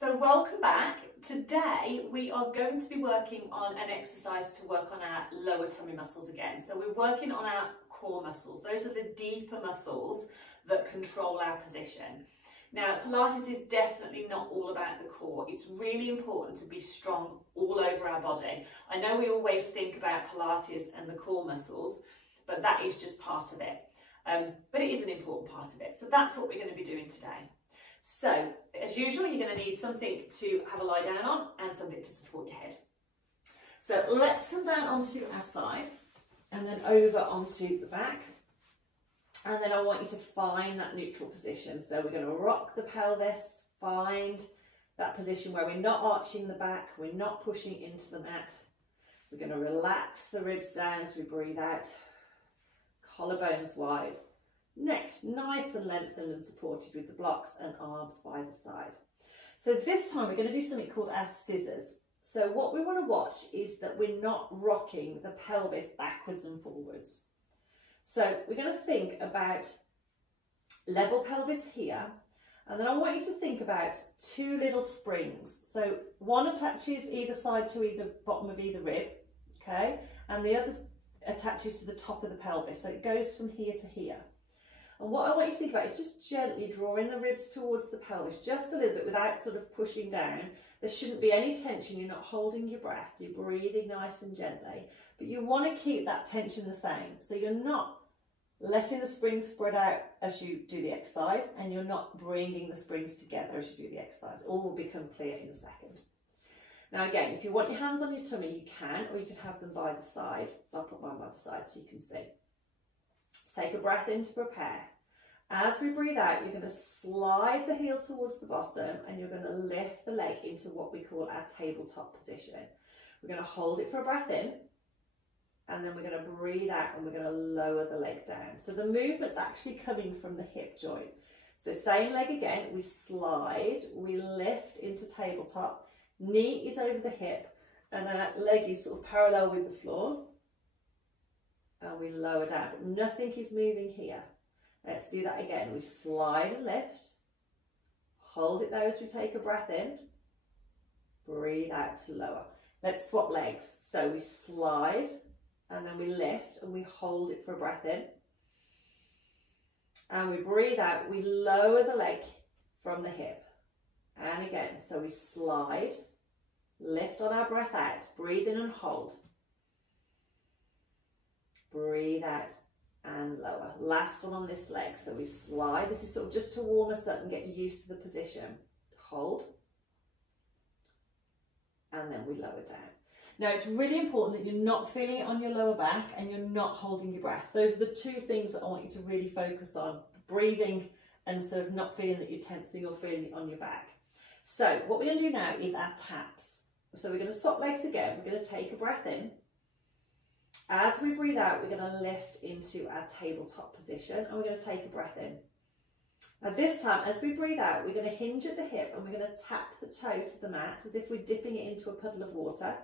So welcome back. Today we are going to be working on an exercise to work on our lower tummy muscles again. So we're working on our core muscles. Those are the deeper muscles that control our position. Now, Pilates is definitely not all about the core. It's really important to be strong all over our body. I know we always think about Pilates and the core muscles, but that is just part of it. But it is an important part of it. So that's what we're going to be doing today. So, as usual, you're going to need something to have a lie down on and something to support your head. So let's come down onto our side and then over onto the back. And then I want you to find that neutral position. So we're going to rock the pelvis, find that position where we're not arching the back, we're not pushing into the mat. We're going to relax the ribs down as we breathe out, collarbones wide. Neck nice and lengthened and supported with the blocks and arms by the side. So this time we're going to do something called our scissors. So what we want to watch is that we're not rocking the pelvis backwards and forwards. So we're going to think about level pelvis here, and then I want you to think about two little springs. So one attaches either side to either bottom of either rib, okay, and the other attaches to the top of the pelvis. So it goes from here to here. And what I want you to think about is just gently drawing the ribs towards the pelvis, just a little bit without sort of pushing down. There shouldn't be any tension, you're not holding your breath, you're breathing nice and gently. But you want to keep that tension the same. So you're not letting the springs spread out as you do the exercise, and you're not bringing the springs together as you do the exercise. All will become clear in a second. Now again, if you want your hands on your tummy, you can, or you can have them by the side. I'll put mine by the side so you can see. Take a breath in to prepare. As we breathe out, you're going to slide the heel towards the bottom and you're going to lift the leg into what we call our tabletop position. We're going to hold it for a breath in, and then we're going to breathe out and we're going to lower the leg down. So the movement's actually coming from the hip joint. So same leg again, we slide, we lift into tabletop, knee is over the hip and our leg is sort of parallel with the floor, and we lower down, but nothing is moving here. Let's do that again. We slide and lift, hold it there as we take a breath in, breathe out to lower. Let's swap legs. So we slide and then we lift and we hold it for a breath in, and we breathe out, we lower the leg from the hip, and again, so we slide, lift on our breath out, breathe in and hold, breathe out and lower. Last one on this leg. So we slide. This is sort of just to warm us up and get used to the position. Hold. And then we lower down. Now it's really important that you're not feeling it on your lower back and you're not holding your breath. Those are the two things that I want you to really focus on. Breathing and sort of not feeling that you're tensing or feeling it on your back. So what we're going to do now is our taps. So we're going to swap legs again. We're going to take a breath in. As we breathe out, we're going to lift into our tabletop position and we're going to take a breath in. Now this time, as we breathe out, we're going to hinge at the hip and we're going to tap the toe to the mat as if we're dipping it into a puddle of water,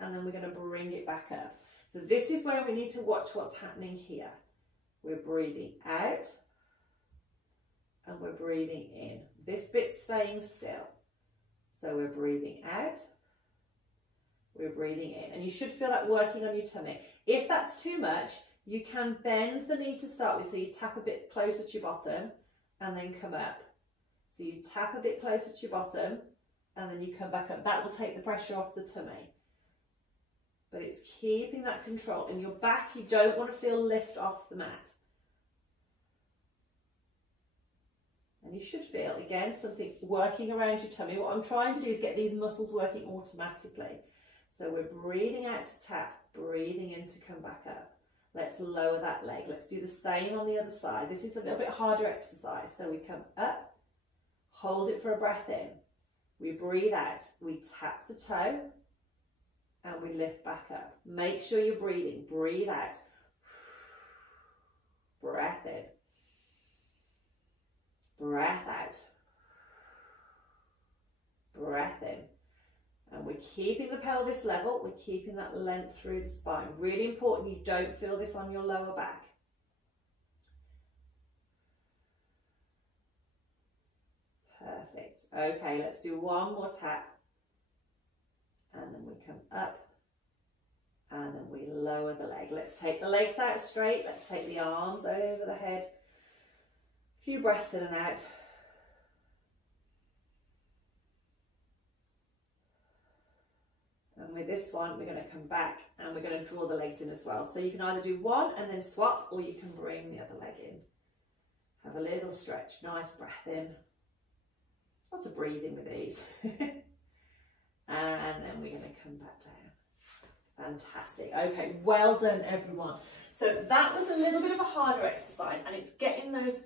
and then we're going to bring it back up. So this is where we need to watch what's happening here. We're breathing out and we're breathing in. This bit's staying still. So we're breathing out, we're breathing in, and you should feel that working on your tummy. If that's too much, you can bend the knee to start with, so you tap a bit closer to your bottom and then come up. So you tap a bit closer to your bottom and then you come back up. That will take the pressure off the tummy. But it's keeping that control. In your back, you don't want to feel lift off the mat. And you should feel, again, something working around your tummy. What I'm trying to do is get these muscles working automatically. So we're breathing out to tap, breathing in to come back up. Let's lower that leg. Let's do the same on the other side. This is a little bit harder exercise. So we come up, hold it for a breath in. We breathe out, we tap the toe, and we lift back up. Make sure you're breathing. Breathe out. Breath in. Breath out. Breath in. And we're keeping the pelvis level, we're keeping that length through the spine. Really important you don't feel this on your lower back. Perfect. Perfect. Okay, let's do one more tap. And then we come up. And then we lower the leg. Let's take the legs out straight. Let's take the arms over the head. A few breaths in and out. And with this one, we're going to come back and we're going to draw the legs in as well. So you can either do one and then swap, or you can bring the other leg in. Have a little stretch, nice breath in. Lots of breathing with these. And then we're going to come back down. Fantastic. Okay, well done everyone. So that was a little bit of a harder exercise, and it's getting those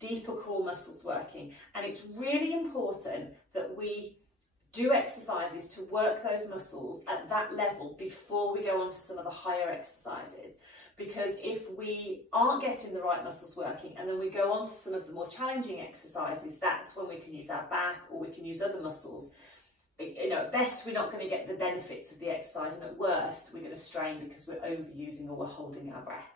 deeper core muscles working. And it's really important that we do exercises to work those muscles at that level before we go on to some of the higher exercises. Because if we aren't getting the right muscles working and then we go on to some of the more challenging exercises, that's when we can use our back or we can use other muscles. You know, at best we're not going to get the benefits of the exercise, and at worst we're going to strain because we're overusing or we're holding our breath.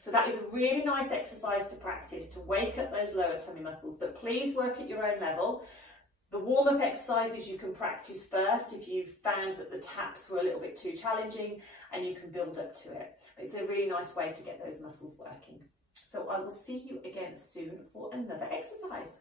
So that is a really nice exercise to practice to wake up those lower tummy muscles, but please work at your own level. The warm-up exercises you can practice first if you've found that the taps were a little bit too challenging, and you can build up to it. But it's a really nice way to get those muscles working. So I will see you again soon for another exercise.